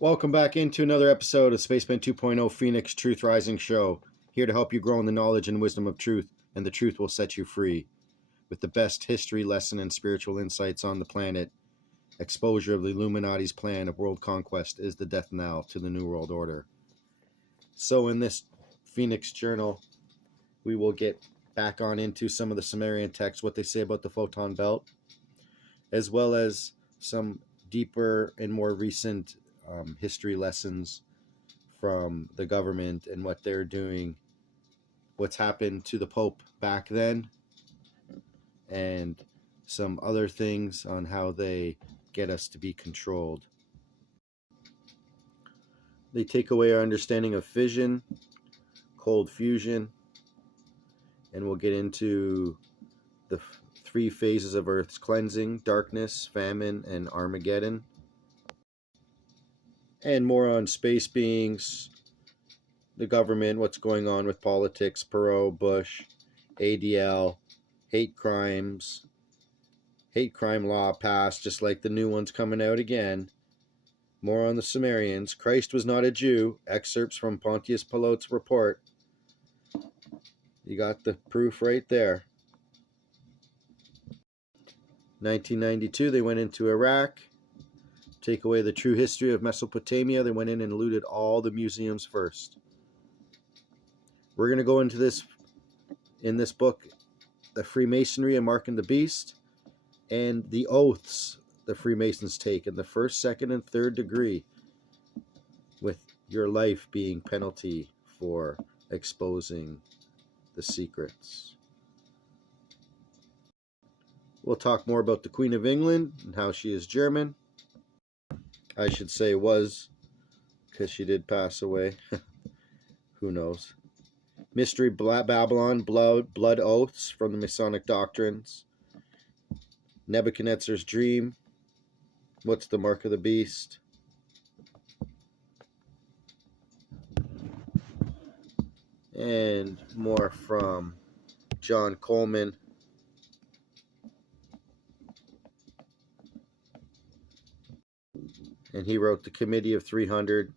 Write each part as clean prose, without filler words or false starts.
Welcome back into another episode of Spaceman 2.0 Phoenix Truth Rising Show. Here to help you grow in the knowledge and wisdom of truth, and the truth will set you free. With the best history lesson and spiritual insights on the planet, exposure of the Illuminati's plan of world conquest is the death knell to the New World Order. So in this Phoenix Journal, we will get back on into some of the Sumerian texts, what they say about the photon belt, as well as some deeper and more recent history lessons from the government and what they're doing, what's happened to the Pope back then, and some other things on how they get us to be controlled. They take away our understanding of fission, cold fusion, and we'll get into the three phases of Earth's cleansing: darkness, famine, and Armageddon. And more on space beings, the government, what's going on with politics, Perot, Bush, ADL, hate crime law passed, just like the new one's coming out again. More on the Sumerians. Christ was not a Jew. Excerpts from Pontius Pilate's report. You got the proof right there. 1992, they went into Iraq. Take away the true history of Mesopotamia. They went in and looted all the museums first. We're going to go into this in this book, the Freemasonry and Mark and the Beast, and the oaths the Freemasons take in the first, second, and third degree, with your life being penalty for exposing the secrets. We'll talk more about the Queen of England and how she is German. I should say was, because she did pass away. Who knows? Mystery Babylon, blood oaths from the Masonic doctrines. Nebuchadnezzar's dream. What's the mark of the beast? And more from John Coleman. And he wrote the Committee of 300.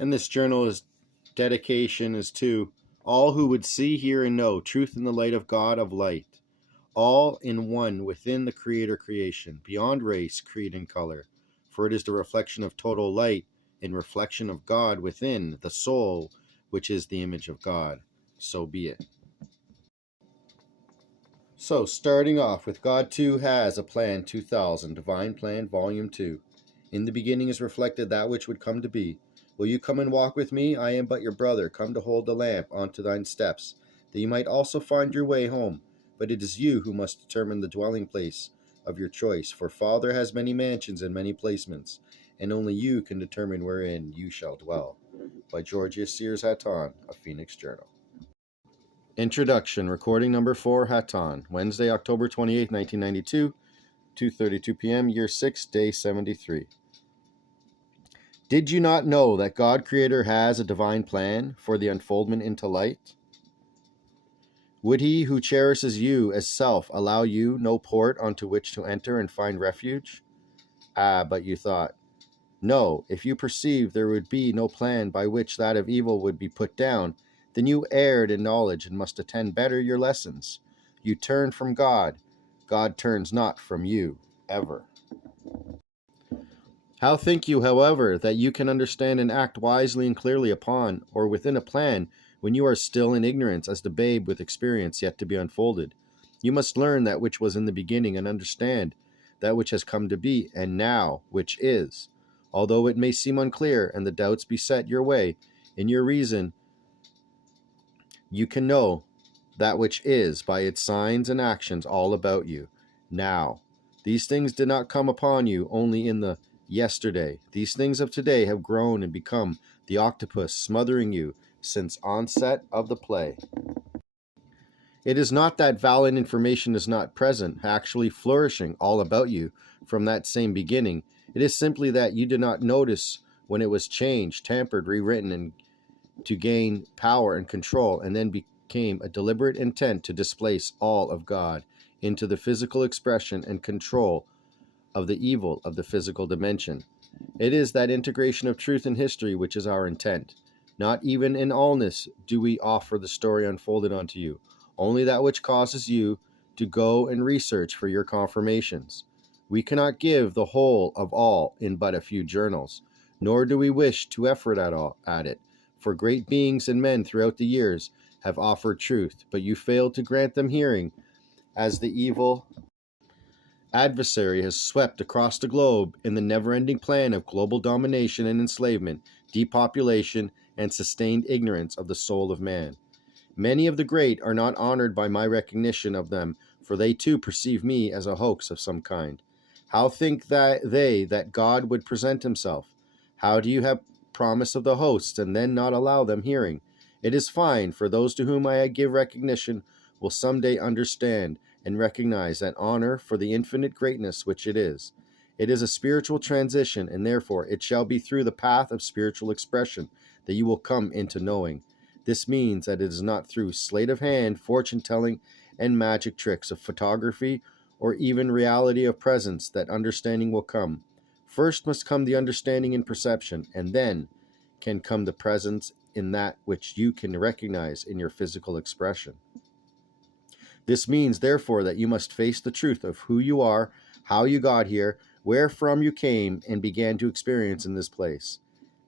And this journal is dedication is to all who would see, hear, and know truth in the light of God of light, all in one within the Creator creation, beyond race, creed, and color. For it is the reflection of total light and reflection of God within the soul, which is the image of God. So be it. So, starting off with God Too Has a Plan 2000, Divine Plan, Volume 2. In the beginning is reflected that which would come to be. Will you come and walk with me? I am but your brother, come to hold the lamp onto thine steps, that you might also find your way home. But it is you who must determine the dwelling place of your choice, for Father has many mansions and many placements, and only you can determine wherein you shall dwell. By Georgius Sears Hatonn, a Phoenix Journal. Introduction, recording number 4, Hatonn, Wednesday, October 28, 1992, 2:32 p.m., year 6, day 73. Did you not know that God Creator has a divine plan for the unfoldment into light? Would he who cherishes you as self allow you no port onto which to enter and find refuge? Ah, but you thought. No, if you perceived there would be no plan by which that of evil would be put down, then you erred in knowledge and must attend better your lessons. You turn from God. God turns not from you, ever. How think you, however, that you can understand and act wisely and clearly upon or within a plan when you are still in ignorance as the babe with experience yet to be unfolded? You must learn that which was in the beginning and understand that which has come to be and now which is. Although it may seem unclear and the doubts beset your way, in your reason you can know that which is by its signs and actions all about you. Now, these things did not come upon you only in the yesterday. These things of today have grown and become the octopus smothering you since onset of the play. It is not that valid information is not present, actually flourishing all about you from that same beginning. It is simply that you did not notice when it was changed, tampered, rewritten, and to gain power and control, and then became a deliberate intent to displace all of God into the physical expression and control of the evil of the physical dimension. It is that integration of truth and history which is our intent. Not even in allness do we offer the story unfolded unto you, only that which causes you to go and research for your confirmations. We cannot give the whole of all in but a few journals, nor do we wish to effort at it, for great beings and men throughout the years have offered truth, but you failed to grant them hearing, as the evil adversary has swept across the globe in the never-ending plan of global domination and enslavement, depopulation, and sustained ignorance of the soul of man. Many of the great are not honored by my recognition of them, for they too perceive me as a hoax of some kind. How think that God would present himself? How do you have promise of the hosts and then not allow them hearing? It is fine, for those to whom I give recognition will someday understand and recognize that honor for the infinite greatness which it is. It is a spiritual transition, and therefore it shall be through the path of spiritual expression that you will come into knowing. This means that it is not through sleight of hand, fortune-telling, and magic tricks of photography, or even reality of presence that understanding will come. First must come the understanding in perception, and then can come the presence in that which you can recognize in your physical expression. This means, therefore, that you must face the truth of who you are, how you got here, where from you came and began to experience in this place.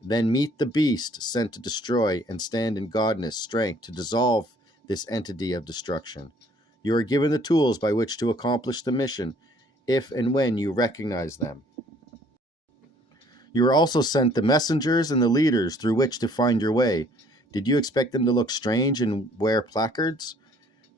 Then meet the beast sent to destroy and stand in godness strength to dissolve this entity of destruction. You are given the tools by which to accomplish the mission, if and when you recognize them. You are also sent the messengers and the leaders through which to find your way. Did you expect them to look strange and wear placards?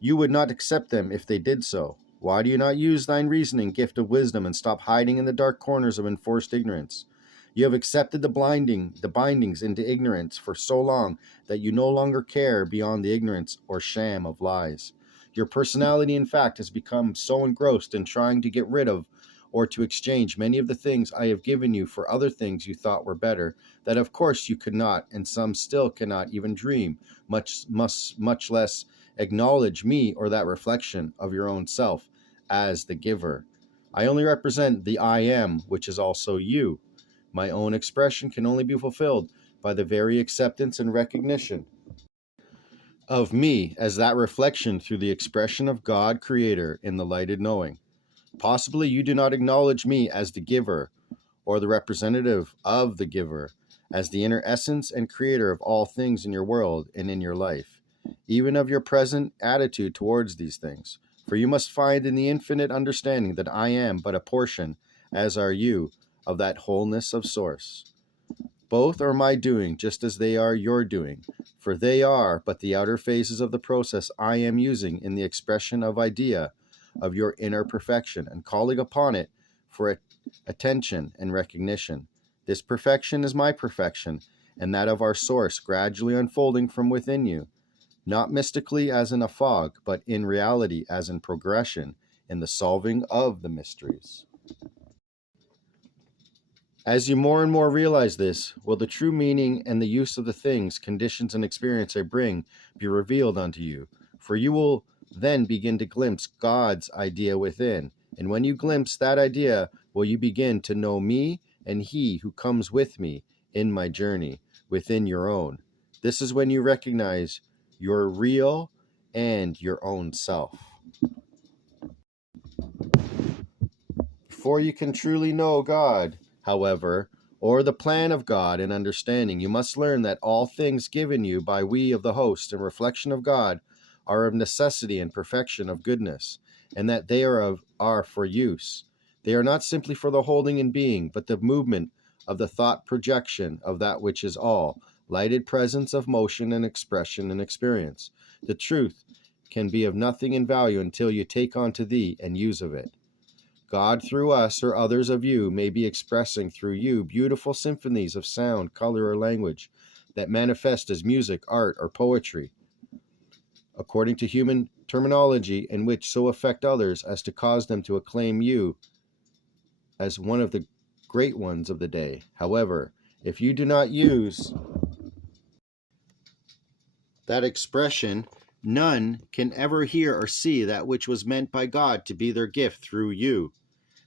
You would not accept them if they did so. Why do you not use thine reasoning gift of wisdom and stop hiding in the dark corners of enforced ignorance? You have accepted the bindings into ignorance for so long that you no longer care beyond the ignorance or sham of lies. Your personality, in fact, has become so engrossed in trying to get rid of or to exchange many of the things I have given you for other things you thought were better, that of course you could not, and some still cannot even dream, much less acknowledge me or that reflection of your own self as the giver. I only represent the I am, which is also you. My own expression can only be fulfilled by the very acceptance and recognition of me as that reflection through the expression of God Creator in the lighted knowing. Possibly you do not acknowledge me as the giver, or the representative of the giver, as the inner essence and creator of all things in your world and in your life, even of your present attitude towards these things. For you must find in the infinite understanding that I am but a portion, as are you, of that wholeness of source. Both are my doing, just as they are your doing, for they are but the outer phases of the process I am using in the expression of idea of your inner perfection and calling upon it for attention and recognition. This perfection is my perfection, and that of our source gradually unfolding from within you, not mystically as in a fog, but in reality as in progression in the solving of the mysteries. As you more and more realize this, will the true meaning and the use of the things, conditions, and experience I bring be revealed unto you, for you will then begin to glimpse God's idea within, and when you glimpse that idea, will you begin to know me and He who comes with me in my journey within your own. This is when you recognize your real and your own self. Before you can truly know God, however, or the plan of God and understanding, you must learn that all things given you by we of the host and reflection of God are of necessity and perfection of goodness, and that they are for use. They are not simply for the holding and being, but the movement of the thought projection of that which is all, lighted presence of motion and expression and experience. The truth can be of nothing in value until you take unto thee and use of it. God through us or others of you may be expressing through you beautiful symphonies of sound, color, or language that manifest as music, art, or poetry, according to human terminology, and which so affect others as to cause them to acclaim you as one of the great ones of the day. However, if you do not use that expression, none can ever hear or see that which was meant by God to be their gift through you.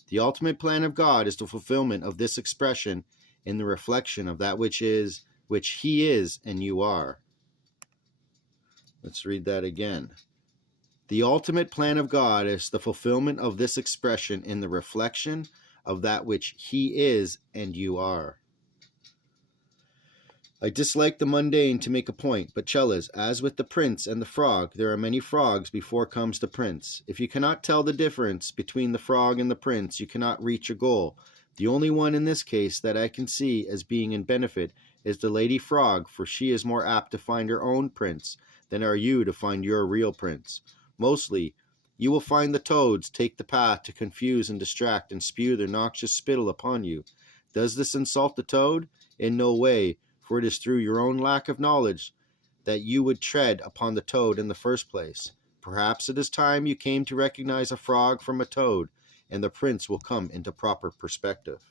The ultimate plan of God is the fulfillment of this expression in the reflection of that which He is and you are. Let's read that again. The ultimate plan of God is the fulfillment of this expression in the reflection of that which He is and you are. I dislike the mundane to make a point, but Chelas, as with the prince and the frog, there are many frogs before comes the prince. If you cannot tell the difference between the frog and the prince, you cannot reach a goal. The only one in this case that I can see as being in benefit is the lady frog, for she is more apt to find her own prince than are you to find your real prince. Mostly, you will find the toads take the path to confuse and distract and spew their noxious spittle upon you. Does this insult the toad? In no way, for it is through your own lack of knowledge that you would tread upon the toad in the first place. Perhaps it is time you came to recognize a frog from a toad, and the prince will come into proper perspective.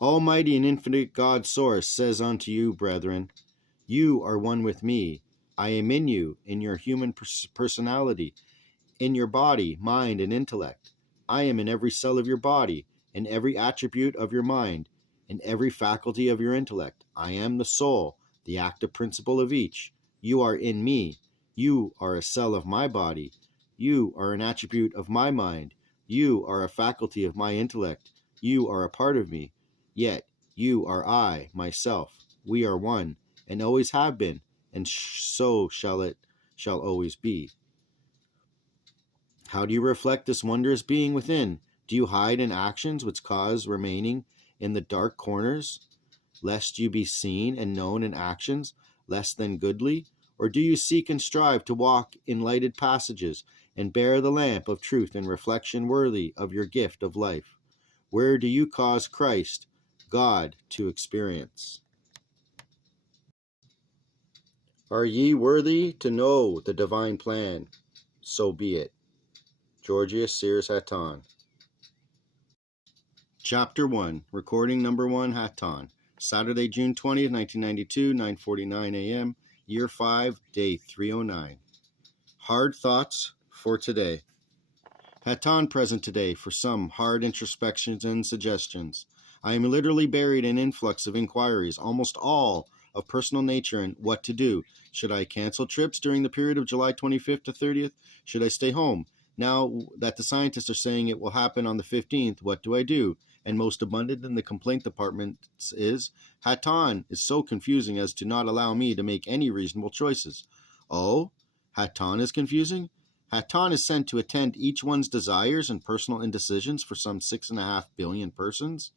Almighty and infinite God Source says unto you, brethren, you are one with me. I am in you, in your human personality, in your body, mind, and intellect. I am in every cell of your body, in every attribute of your mind, in every faculty of your intellect. I am the soul, the active principle of each. You are in me. You are a cell of my body. You are an attribute of my mind. You are a faculty of my intellect. You are a part of me. Yet you are I, myself. We are one, and always have been, and so shall always be. How do you reflect this wondrous being within? Do you hide in actions which cause remaining in the dark corners, lest you be seen and known in actions less than goodly? Or do you seek and strive to walk in lighted passages and bear the lamp of truth in reflection worthy of your gift of life? Where do you cause Christ, God, to experience? Are ye worthy to know the divine plan? So be it. Georgius Sears Hatonn. Chapter 1, Recording Number 1, Hatonn. Saturday, June 20th, 1992, 9:49 a.m., Year 5, Day 309. Hard Thoughts for Today. Hatonn present today for some hard introspections and suggestions. I am literally buried in an influx of inquiries, almost all of personal nature and what to do. Should I cancel trips during the period of July 25th to 30th? Should I stay home? Now that the scientists are saying it will happen on the 15th, what do I do? And most abundant in the complaint departments is, Hatonn is so confusing as to not allow me to make any reasonable choices. Oh, Hatonn is confusing? Hatonn is sent to attend each one's desires and personal indecisions for some 6.5 billion persons?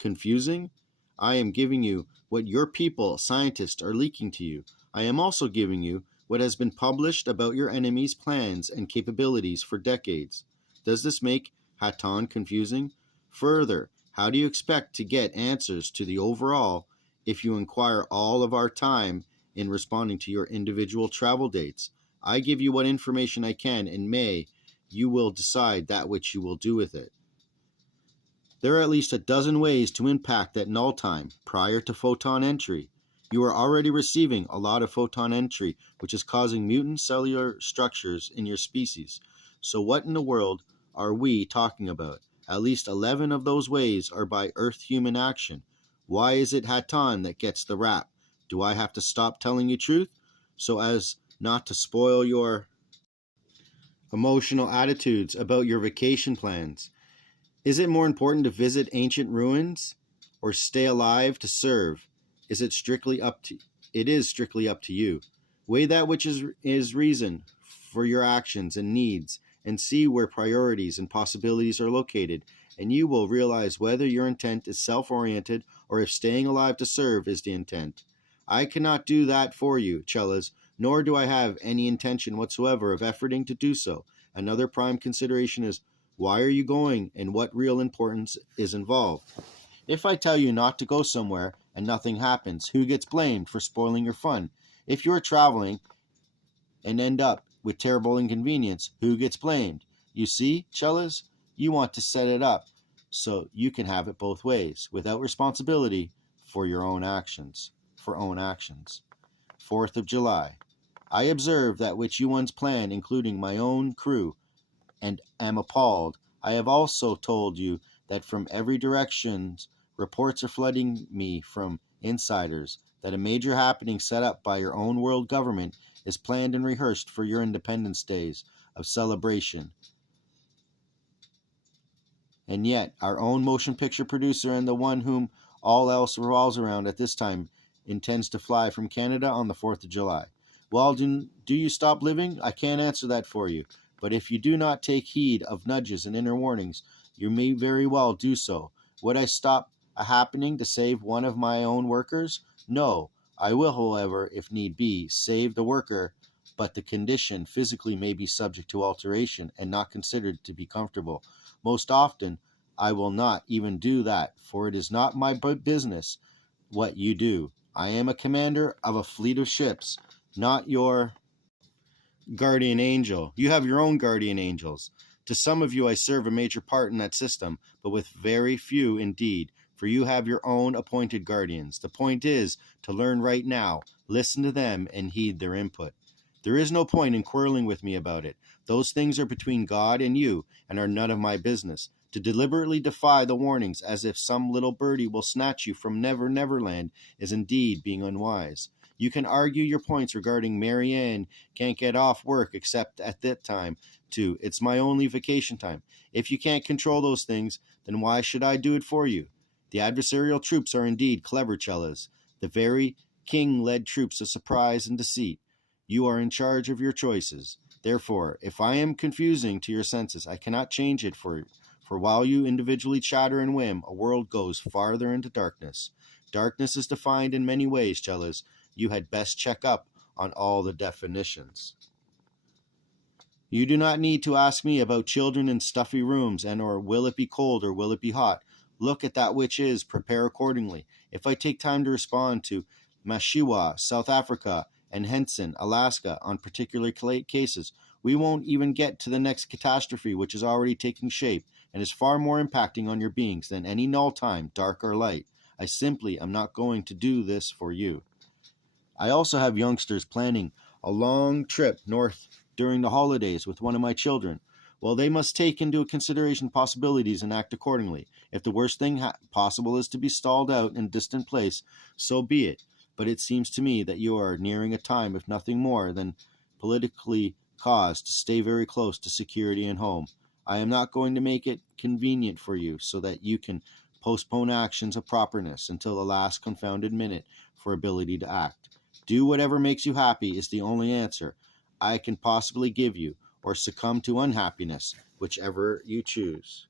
Confusing? I am giving you what your people, scientists, are leaking to you. I am also giving you what has been published about your enemy's plans and capabilities for decades. Does this make Hatonn confusing? Further, how do you expect to get answers to the overall if you inquire all of our time in responding to your individual travel dates? I give you what information I can, and you will decide that which you will do with it. There are at least a dozen ways to impact that null time prior to photon entry. You are already receiving a lot of photon entry, which is causing mutant cellular structures in your species. So what in the world are we talking about? At least 11 of those ways are by Earth-human action. Why is it Hatonn that gets the rap? Do I have to stop telling you truth so as not to spoil your emotional attitudes about your vacation plans? Is it more important to visit ancient ruins or stay alive to serve? It is strictly up to you. Weigh that which is reason for your actions and needs, and see where priorities and possibilities are located, and you will realize whether your intent is self-oriented or if staying alive to serve is the intent. I cannot do that for you, Chelas, nor do I have any intention whatsoever of efforting to do so. Another prime consideration is, why are you going and what real importance is involved? If I tell you not to go somewhere and nothing happens, who gets blamed for spoiling your fun? If you are traveling and end up with terrible inconvenience, who gets blamed? You see, Chelas, you want to set it up so you can have it both ways, without responsibility for your own actions. 4th of July. I observe that which you once planned, including my own crew, and am appalled. I have also told you that from every direction reports are flooding me from insiders that a major happening set up by your own world government is planned and rehearsed for your Independence Days of celebration. And yet, our own motion picture producer and the one whom all else revolves around at this time intends to fly from Canada on the 4th of July. Well, do you stop living? I can't answer that for you. But if you do not take heed of nudges and inner warnings, you may very well do so. Would I stop a happening to save one of my own workers? No. I will, however, if need be, save the worker, but the condition physically may be subject to alteration and not considered to be comfortable. Most often, I will not even do that, for it is not my business what you do. I am a commander of a fleet of ships, not your guardian angel. You have your own guardian angels. To some of you I serve a major part in that system, but with very few indeed, for you have your own appointed guardians. The point is to learn right now, listen to them, and heed their input. There is no point in quarreling with me about it. Those things are between God and you, and are none of my business. To deliberately defy the warnings as if some little birdie will snatch you from Never Neverland is indeed being unwise. You can argue your points regarding Marianne can't get off work except at that time, too. It's my only vacation time. If you can't control those things, then why should I do it for you? The adversarial troops are indeed clever cellas, the very king-led troops of surprise and deceit. You are in charge of your choices. Therefore, if I am confusing to your senses, I cannot change it for you. For while you individually chatter and whim, a world goes farther into darkness. Darkness is defined in many ways, Cellas. You had best check up on all the definitions. You do not need to ask me about children in stuffy rooms and or will it be cold or will it be hot. Look at that which is, prepare accordingly. If I take time to respond to Mashiwa, South Africa, and Henson, Alaska, on particular cases, we won't even get to the next catastrophe which is already taking shape and is far more impacting on your beings than any null time, dark or light. I simply am not going to do this for you. I also have youngsters planning a long trip north during the holidays with one of my children. Well, they must take into consideration possibilities and act accordingly. If the worst thing possible is to be stalled out in a distant place, so be it. But it seems to me that you are nearing a time, if nothing more than politically caused, to stay very close to security and home. I am not going to make it convenient for you so that you can postpone actions of properness until the last confounded minute for ability to act. Do whatever makes you happy is the only answer I can possibly give you, or succumb to unhappiness, whichever you choose.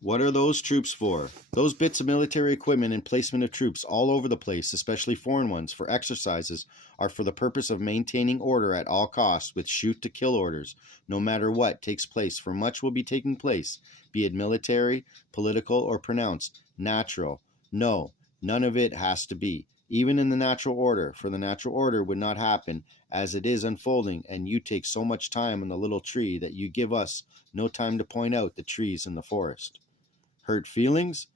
What are those troops for? Those bits of military equipment and placement of troops all over the place, especially foreign ones, for exercises, are for the purpose of maintaining order at all costs with shoot-to-kill orders, no matter what takes place, for much will be taking place, be it military, political, or pronounced natural. No, none of it has to be. Even in the natural order, for the natural order would not happen as it is unfolding, and you take so much time on the little tree that you give us no time to point out the trees in the forest. Hurt feelings?